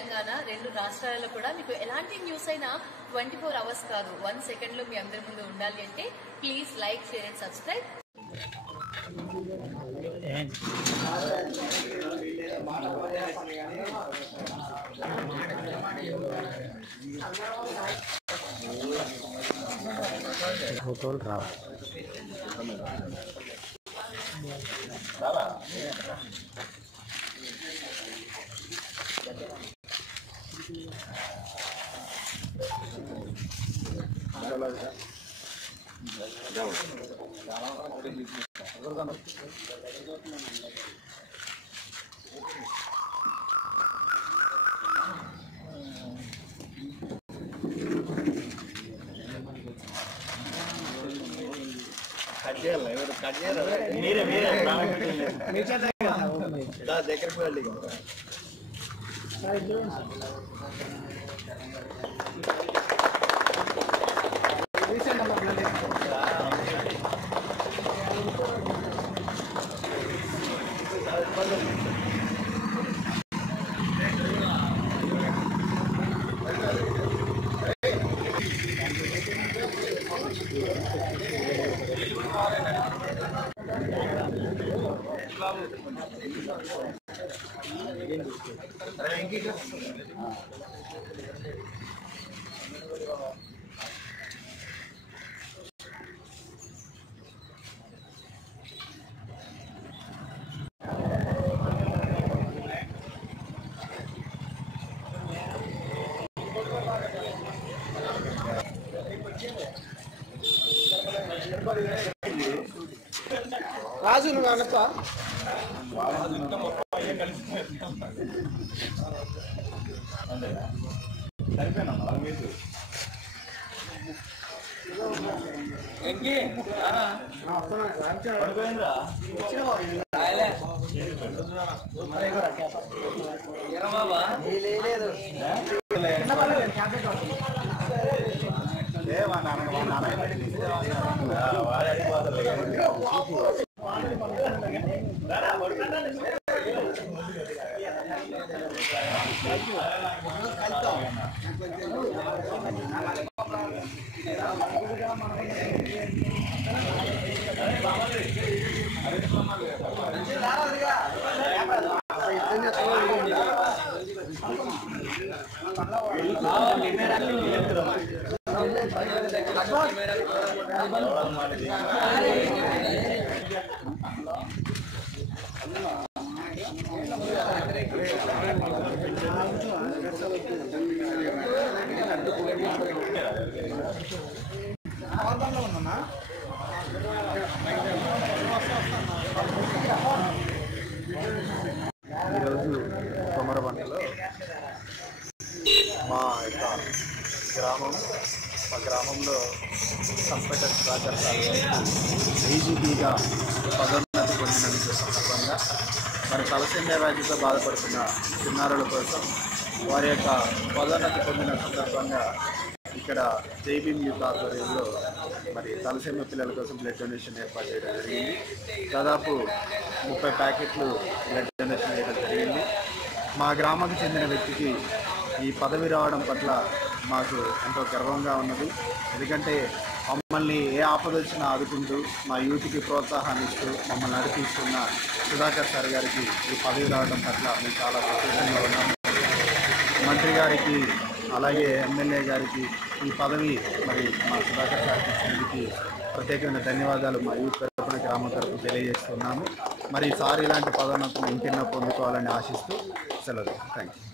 తెలంగాణ 2 రాష్ట్రాలలో కూడా మీకు ఎలాంటి న్యూస్ అయినా 24 hours కాదు 1 సెకండ్లో మీ అందరి ముందు ఉండాలి అంటే please like, share and subscribe. Raju నువ్వు అనప్ప ఈరోజు కొమరబండలో మా గ్రామంలో కంప్యూటర్ ప్రాజెక్ట్ డీజీపీగా పదోన్నతి పొందినందుకు సందర్భంగా మరి తలసేమియా వ్యాధితో బాధపడుతున్న చిన్నారుల కోసం వారి యొక్క పదోన్నతి పొందిన సందర్భంగా ఇక్కడ జైభీమ్ యూత్ ఆధ్వర్యంలో మరి తలసేమియా పిల్లల కోసం బ్లడ్ డొనేషన్ ఏర్పాటు చేయడం జరిగింది. దాదాపు 30 ప్యాకెట్లు బ్లడ్ డొనేషన్ చేయడం జరిగింది. మా గ్రామానికి చెందిన వ్యక్తికి ఈ పదవి రావడం పట్ల మాకు ఎంతో గర్వంగా ఉన్నది. ఎందుకంటే మమ్మల్ని ఏ ఆపద వచ్చినా ఆదుకుంటూ మా యూత్కి ప్రోత్సాహాన్ని ఇస్తూ మమ్మల్ని నడిపిస్తున్న సుధాకర్ సార్ గారికి ఈ పదవి రావడం పట్ల మేము చాలా సంతోషంగా ఉన్నాము. మంత్రి గారికి అలాగే ఎమ్మెల్యే గారికి ఈ పదవి మరి మా సుధాకర్ సార్కి ఇచ్చినందుకు ప్రత్యేకమైన ధన్యవాదాలు మా యూత్ తరఫున గ్రామం తరఫున తెలియజేస్తున్నాము. మరి ఈసారి ఇలాంటి పదోన్నతులు ఇంకెన్నో పొందుకోవాలని ఆశిస్తూ సెలవు. Thank you.